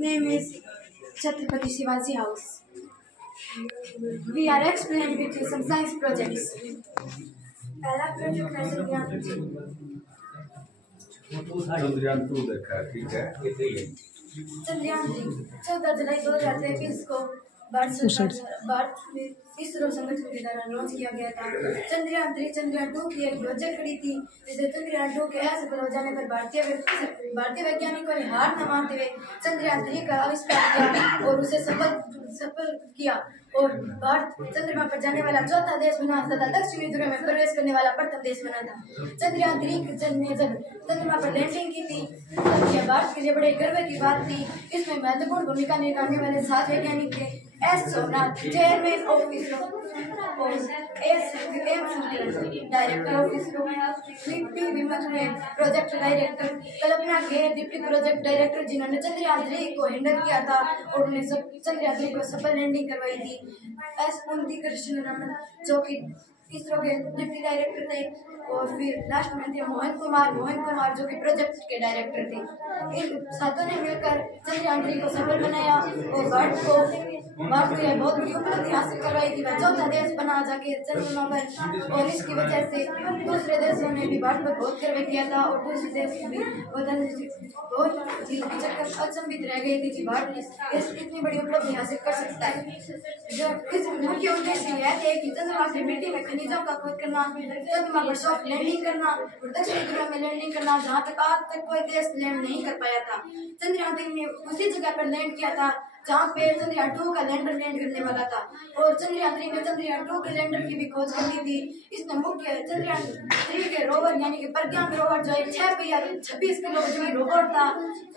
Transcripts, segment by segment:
name is Chhatrapati Shivaji House. We are explaining with you some science projects. पहला project है चंद्रयान 2 देखा है, ठीक है। चंद्रयान 3 14 जुलाई 2023 को भारत में इसरो संगठन के द्वारा लॉन्च किया गया था। चंद्रयान 3 चंद्रयान 2 की एक योजना खड़ी थी, जिसे चंद्रयान 2 के असफल हो जाने पर भारतीय वैज्ञानिकों ने हार न मानते हुए चंद्रयान 3 का आविष्कार किया और उसे सफल किया और भारत चंद्रमा पर जाने वाला चौथा देश बना तथा दक्षिणी ध्रुव में प्रवेश करने वाला प्रथम देश बना था। चंद्रयान 3 ने जब चंद्रमा पर लैंडिंग की थी तब यह भारत के लिए बड़े गर्व की बात थी। इसमें महत्वपूर्ण भूमिका निभाने वाले 7 वैज्ञानिक थे। S Somnath, chairman of ISRO, S director of ISRO, P Vimal, project director, Kalpana K deputy project director, जिन्होंने चंद्रयान 3 को हैंडल किया था और उन्हें चंद्रयान 3 को सफल लैंडिंग करवाई थी। एस उन्नति कृष्ण रमन, जो कि इसरो के डिप्टी डायरेक्टर थे, और फिर लास्ट में थे मोहन कुमार जो कि प्रोजेक्ट के डायरेक्टर थे। इन सातों ने मिलकर चंद्रयान 3 को सफल बनाया और भारत को यह बहुत बड़ी उपलब्धि हासिल करवाई कि वह चौथा देश बना जाके चंद्रमा पर, और इसकी वजह से दूसरे देशों ने भी भारत पर बहुत गर्व किया था और दूसरे देश भी बहुत अचंभित रह गए थे कि भारत इतनी बड़ी उपलब्धि हासिल कर सकता है। जो इस मुख्य उद्देश्य यह थे कि चंद्रमा की मिट्टी में खनिजों का खोज करना, चंद्रमा पर सॉफ्ट लैंडिंग करना और दक्षिणी ध्रुव में लैंडिंग करना, जहाँ तक आज तक कोई देश लैंड नहीं कर पाया था। चंद्रयान 3 ने उसी जगह पर लैंड किया था जहाँ पे चंद्रयान 2 का लैंडर लैंड करने वाला था, और चंद्रयान 3 ने चंद्रयान 2 के लैंडर की भी खोज कर ली थी। इसमें मुख्य चंद्रयान 3 के रोवर यानी कि प्रज्ञान रोवर, जो एक 6 पहिया 26 किलो वजनी रोवर था,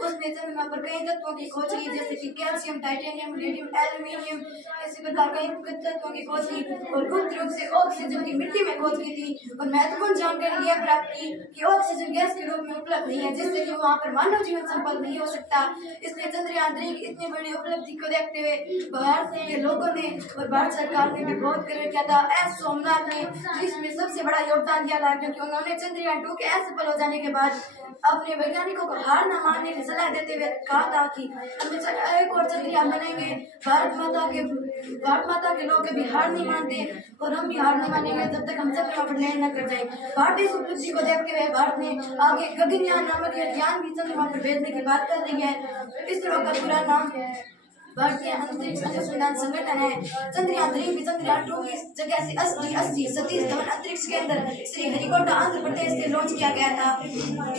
उसने चंद्रमा पर कई तत्वों की खोज की, जैसे कि कैल्शियम, टाइटेनियम, रेडियम, एल्यूमिनियम, इसी प्रकार कई तत्वों की खोज की और गुप्त रूप से ऑक्सीजन की मिट्टी में खोज की थी। और महत्वपूर्ण जानकारी यह प्राप्त की कि ऑक्सीजन गैस के रूप में उपलब्ध नहीं है, जिससे कि वहाँ पर मानव जीवन संभव नहीं हो सकता। इसलिए चंद्रयान 3 की इतनी बड़ी उपलब्धि को देखते हुए भारत के लोगों ने और भारत सरकार ने भी बहुत गर्व किया था। एस सोमनाथ ने इसमें सबसे बड़ा योगदान दिया था, क्योंकि उन्होंने चंद्रयान 2 के असफल हो जाने के बाद अपने वैज्ञानिकों को हार न मानने की सलाह देते हुए कहा था कि हम एक और चंद्रयान बनाएंगे। भारत माता के लोग भी हार नहीं मानते और हम भी हार नहीं मानेंगे जब तक हम चंद्रमा पर लैंड न कर जाए। भारत इस उपलब्धि को देखते हुए भारत ने आगे गगनयान नामक यान भी चंद्रमा पर भेजने की बात कर रही है। इसरो का पूरा नाम भारतीय अंतरिक्ष अनुसंधान संगठन है। चंद्रयान 3 भी चंद्रयान 2 की जगह से 80 सतीश धवन अंतरिक्ष केंद्र श्री हरिकोटा आंध्र प्रदेश से लॉन्च किया गया था।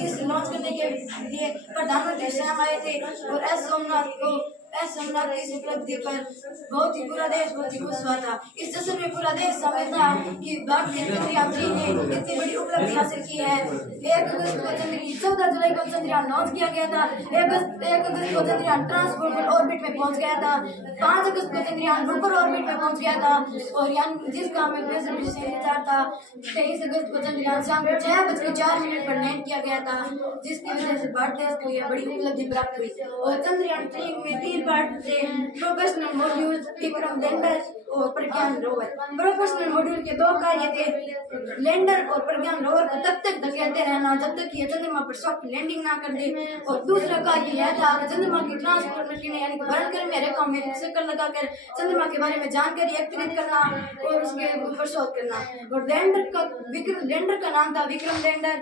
इस लॉन्च करने के लिए प्रधानमंत्री स्वयं आए थे और एस सोमनाथ की इस उपलब्धि पर बहुत ही पूरा देश बहुत ही खुश हुआ था। इस जश्न में पूरा देश शामिल था कि भारतीय चंद्रयान 3 ने इतनी बड़ी उपलब्धि हासिल की है। 14 जुलाई को चंद्रयान लॉन्च किया गया था। 1 अगस्त को चंद्रयान ट्रांसफॉर्मर ऑर्बिट में पहुंच गया था। 5 अगस्त को चंद्रयान रोवर ऑर्बिट में पहुंच गया था और यान जिसका हमें विचार था। 23 अगस्त को चंद्रयान शाम को 6:04 पर लैंड किया गया था, जिसकी वजह से भारत देश को यह बड़ी उपलब्धि प्राप्त हुई। और चंद्रयान 3 में 3 पार्ट थे: प्रोफेशनल मॉड्यूल, विक्रम लैंडर और प्रज्ञान रोवर। प्रोफेशनल मॉड्यूल के 2 कार्य थे: लैंडर और प्रज्ञान रोवर को तब तक धकेलते रहना जब तक ये चंद्रमा पर सॉफ्ट लैंडिंग ना कर दे, और दूसरा कार्य यह था कि चंद्रमा की ट्रांसफॉर्मर की यानी कि वर्णक्रमीय रेखा में चक्कर लगाकर चंद्रमा के बारे में जानकारी एकत्रित करना और उसके ऊपर शोध करना। और लैंडर का नाम था विक्रम लैंडर।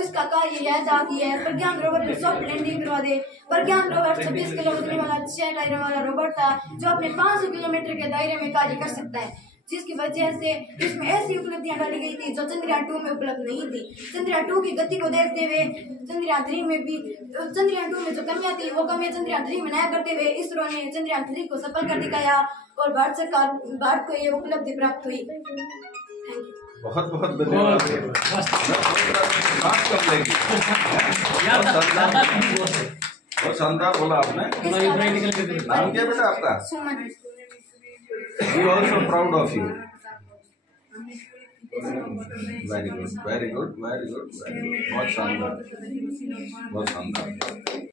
उसका कार्य यह था कि यह प्रज्ञान रोवर में सॉफ्ट लैंडिंग करवा दे। प्रज्ञान रोवर 26 किलो वजन वाला 6 टायरों वाला रोबोट था, जो अपने 500 किलोमीटर के दायरे में कार्य कर सकता है, जिसकी वजह से इसमें ऐसी उपलब्धियां डाली गई थी जो चंद्रयान 2 में उपलब्ध नहीं थी। चंद्रयान 2 की गति को देखते हुए चंद्रयान 2 में जो कमियां थी वो कमियां चंद्रयान 3 में नया करते हुए इसरो ने चंद्रयान 3 को सफल कर दिखाया और भारत को ये उपलब्धि प्राप्त हुई। Thank you. बहुत बहुत धन्यवाद। बहुत शानदार बोला आपने। नाम क्या बेटा आपका? सुमन। We are also proud of you. Very good, very good, very good, very good. बहुत शानदार, बहुत शानदार।